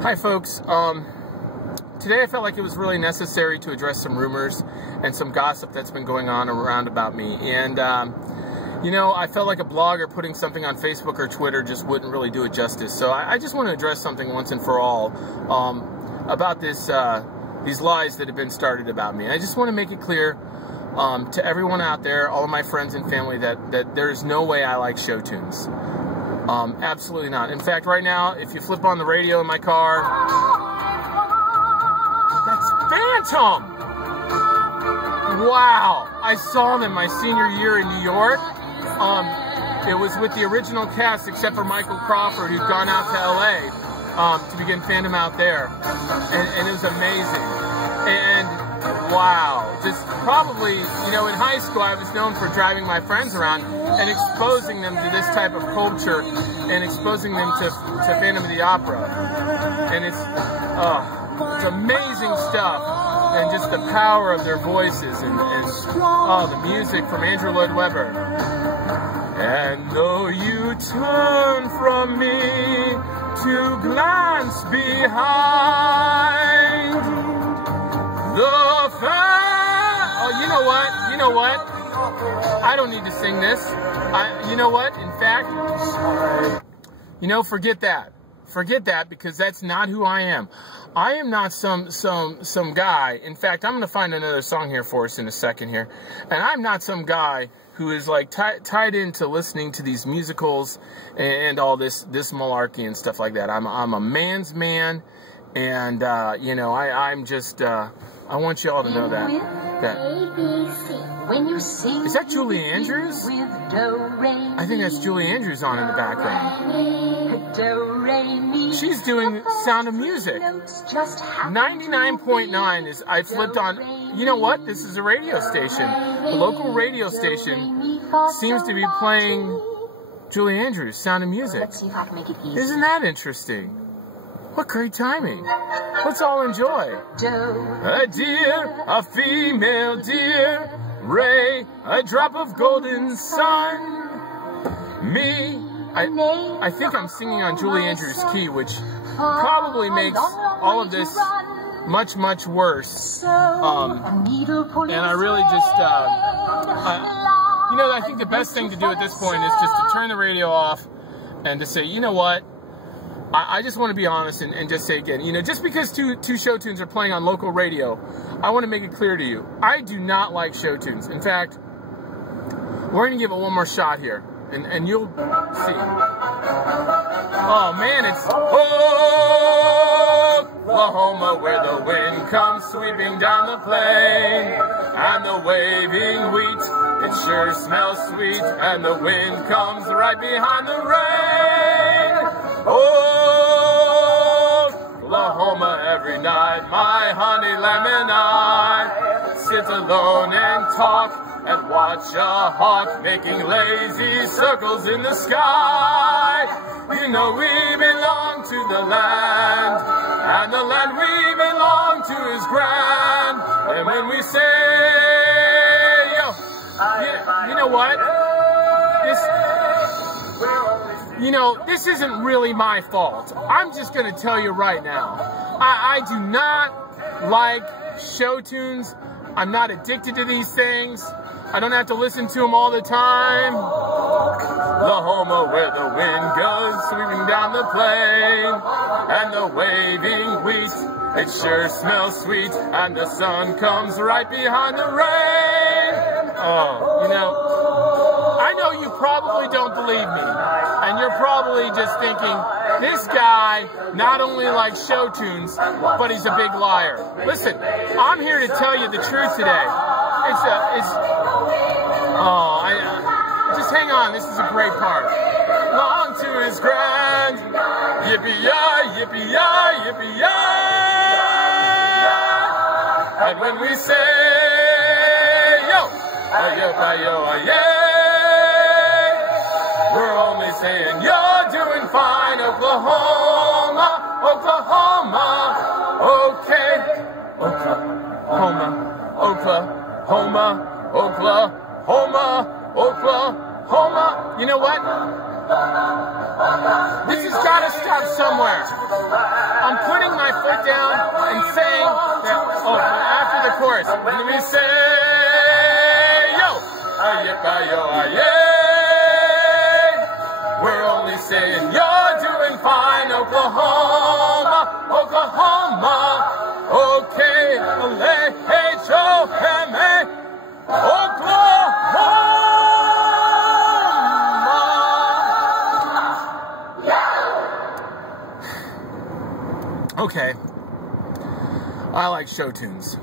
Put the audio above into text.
Hi folks, today I felt like it was really necessary to address some rumors and some gossip that's been going on around about me. And, you know, I felt like a blogger putting something on Facebook or Twitter just wouldn't really do it justice. So I just want to address something once and for all about these lies that have been started about me. I just want to make it clear to everyone out there, all of my friends and family, that there's no way I like show tunes. Absolutely not. In fact, right now, if you flip on the radio in my car, that's Phantom! Wow! I saw them my senior year in New York. It was with the original cast, except for Michael Crawford, who'd gone out to LA to begin Phantom out there. And it was amazing. And wow, just probably, you know, in high school I was known for driving my friends around and exposing them to this type of culture and exposing them to Phantom of the Opera. And it's amazing stuff, and just the power of their voices and the music from Andrew Lloyd Webber. And though you turn from me to glance behind, you know what? I don't need to sing this. You know what? In fact, you know, forget that. Forget that, because that's not who I am. I am not some guy. In fact, I'm going to find another song here for us in a second here. And I'm not some guy who is like tied into listening to these musicals and all this malarkey and stuff like that. I'm a man's man, and you know, I'm just I want you all to know that. When you sing, is that Julie Andrews? I think that's Julie Andrews on in the background. She's doing Sound of Music. 99.9 is, I flipped on, you know what? This is a radio station. The local radio station seems to be playing Julie Andrews, Sound of Music. Isn't that interesting? What great timing. Let's all enjoy. A deer, a female deer, ray, a drop of golden sun. Me, I think I'm singing on Julie Andrews' key, which probably makes all of this much, much worse. And I really just, you know, I think the best thing to do at this point is just to turn the radio off and to say, you know what? I just want to be honest and just say again, you know, just because two show tunes are playing on local radio, I want to make it clear to you, I do not like show tunes. In fact, we're going to give it one more shot here, and you'll see. Oh man, it's Oklahoma, where the wind comes sweeping down the plain, and the waving wheat, it sure smells sweet, and the wind comes right behind the rain. Oklahoma, every night, my honey lemon I sit alone and talk and watch a hawk making lazy circles in the sky. You know we belong to the land, and the land we belong to is grand. And when we say, yo, you know what? You know, this isn't really my fault. I'm just going to tell you right now. I do not like show tunes. I'm not addicted to these things. I don't have to listen to them all the time. Oklahoma, where the wind goes sweeping down the plain, and the waving wheat, it sure smells sweet, and the sun comes right behind the rain. Oh, you know, I know you probably don't believe me, and you're probably just thinking, this guy not only likes show tunes, but he's a big liar. Listen, I'm here to tell you the truth today. Just hang on, this is a great part. Long to his grand, yippee-yi, yippee-yi, yippee-yi. And when we say, yo, yay, we're only saying you're doing fine, Oklahoma, Oklahoma, okay, Oklahoma, Oklahoma, Oklahoma, Oklahoma. You know what? This has got to stop somewhere. I'm foot down and saying that, oh, but after the chorus, when we say, yo, aye-yo, aye, we're only saying you're doing fine, Oklahoma, Oklahoma, O-K-L-A-H-O-M-A, Oklahoma. Okay, I like show tunes.